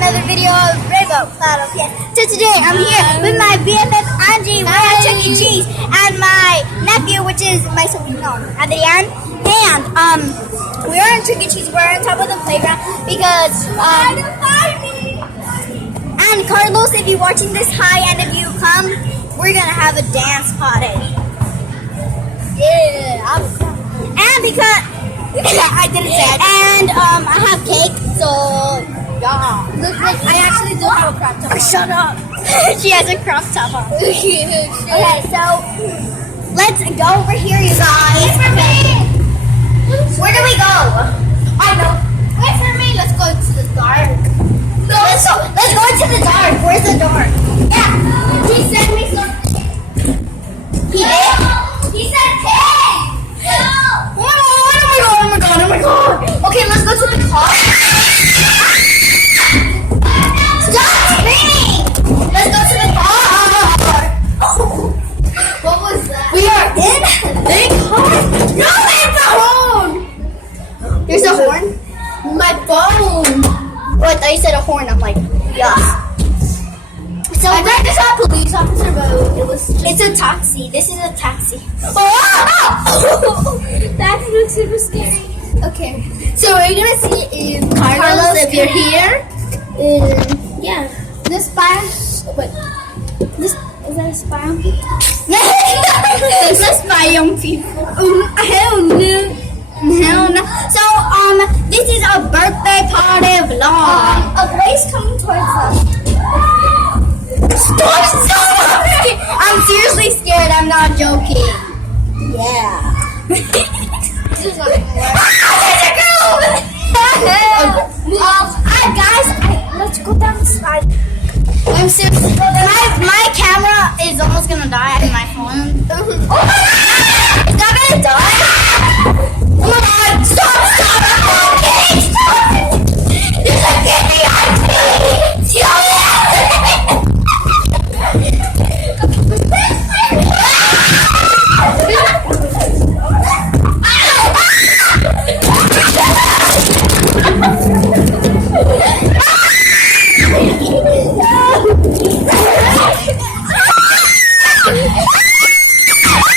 another video of Rainbow Cloud of Yes. So today I'm here with my BFF Angie, we're at Chuck E. Cheese, and my nephew, which is my sobrino, Adrian. And we are in Chuck E. Cheese, we're on top of the playground because and Carlos, if you're watching this, hi, and if you come, we're gonna have a dance party. Yeah, and because I didn't say it. And I have cake, so yeah. Look, I actually do have a crop top. Shut up. She has a crop top on. Okay, so let's go over here, you guys. Wait for me. Where do we go? I know. Wait for me. Let's go to the dark. No, let's go into the dark. Where's the dark? Yeah. He sent me something. He did? He said cake. No. Oh my god. Okay, let's go to the car. Stop screaming. Let's go to the car. What was that? We are in the car. No, it's a horn. There's a horn? My phone. Oh, I thought you said a horn. I'm like, yeah. So I thought this was a police officer, but it's a taxi. This is a taxi. Oh! That looks super scary. Okay. So we're gonna see if Carlos, if you're here. Yeah. The spy. Wait. Is that a spy on people? It's a spy on people. Hell no. Hell no. So this is a birthday party vlog. A boy's coming towards us. Stop! I'm seriously scared. I'm not joking. Yeah. This is not gonna work. There's a girl over there. Guys, let's go down the slide. I'm seriously. My camera is almost gonna die on my phone. Oh my god! It's not gonna die. Oh my god! Stop! Okay, stop! There's a kid behind me. Stop!